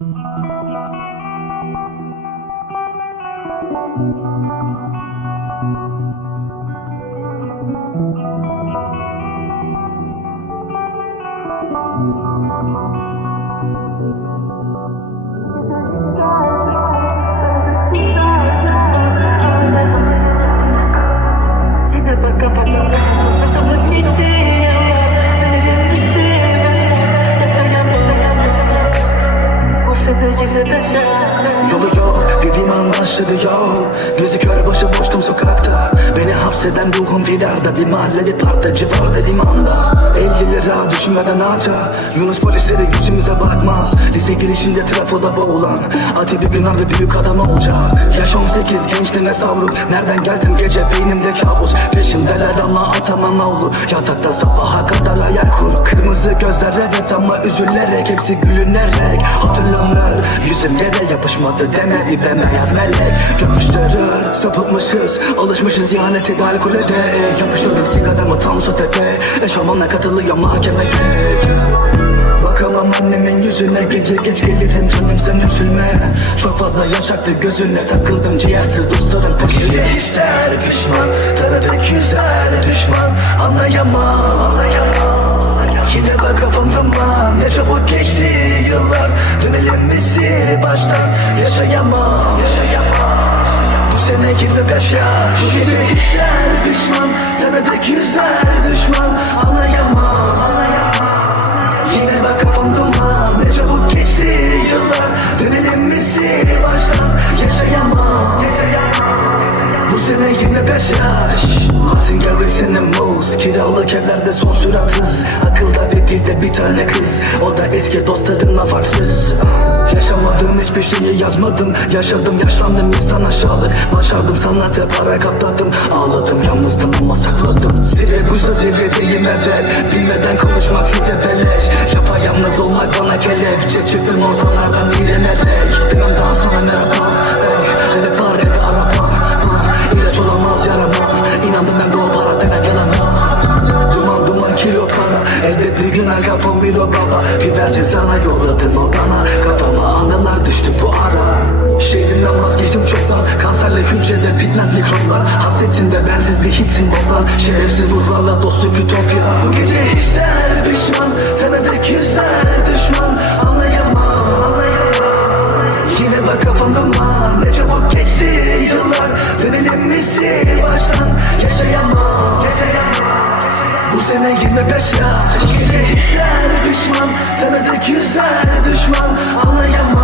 Thank you. Başladı yol Gözü kör başı boştum sokakta. Beni hapseden ruhum firarda. Bir mahalle bir partacı vardı limanda. 50 lira düşünmeden aça Yunus polisleri yüzümüze bakmaz. Lise girişinde trafoda boğulan Ati bir gün harbi büyük adam olacak. Yaş 18 gençliğine savruk. Nereden geldim gece beynimde kabus? Peşimdeler ama atamam oğlu Yatakta sabaha kadar hayal kur. Kırmızı gözler evet ama üzülerek Hepsi gülünerek hatırlanır Yüzüm yere yapışmadı demedi be beyaz melek. Yapıştırır sapıtmışız Alışmışız ihanete de alkole de Yapıştırdım sigaramı tam sotede Eşofmanla katılıyor mahkemeye. Bakamam annemin yüzüne Gece geç gelirim canım sen üzülme. Çok fazla yaşaktı gözüne Takıldım ciğersiz dostlarım peşine Hisler pişman Tanıdık yüzler düşman. Anlayamam Ne çabuk geçti yıllar. Dönelim mi sil baştan. Yaşayamam. Bu sene 25 yaş. Bu gece hisler pişman Tanıdık yüzler düşman. Anlayamam. Yine bak kafam duman Ne çabuk geçti yıllar. Dönelim mi sil baştan. Yaşayamam. Bu sene 25 yaş Martin Garrix'in Moose Kiralık evlerde son sürat hız Akılda ve dilde bir tane kız. O da eski dostlarımla farksız. Yaşamadığım hiçbir şeyi yazmadım. Yaşadım yaşlandım insan aşağılık. Başardım sanatı para katladım. Ağladım yalnızdım ama sakladım. Zirve buysa zirvedeyim evet. Bilmeden konuşmak size beleş. Yapayalnız olmak bana kelepçe Çıktım ortalardan iğrenerek. Demem daha sonra merhaba Sadece sana yolladım odana Kafama anılar düştü bu ara. Şehrimden vazgeçtim çoktan. Kanserle hücrede bitmez mikroplar. Hasretinde bensiz bir hitsin boktan. Şerefsiz ruhlarla dostluk ütopya. Bu gece hisler pişman Kalbime beş yaş Gece hisler pişman. Tanıdık yüzler düşman. Anlayamam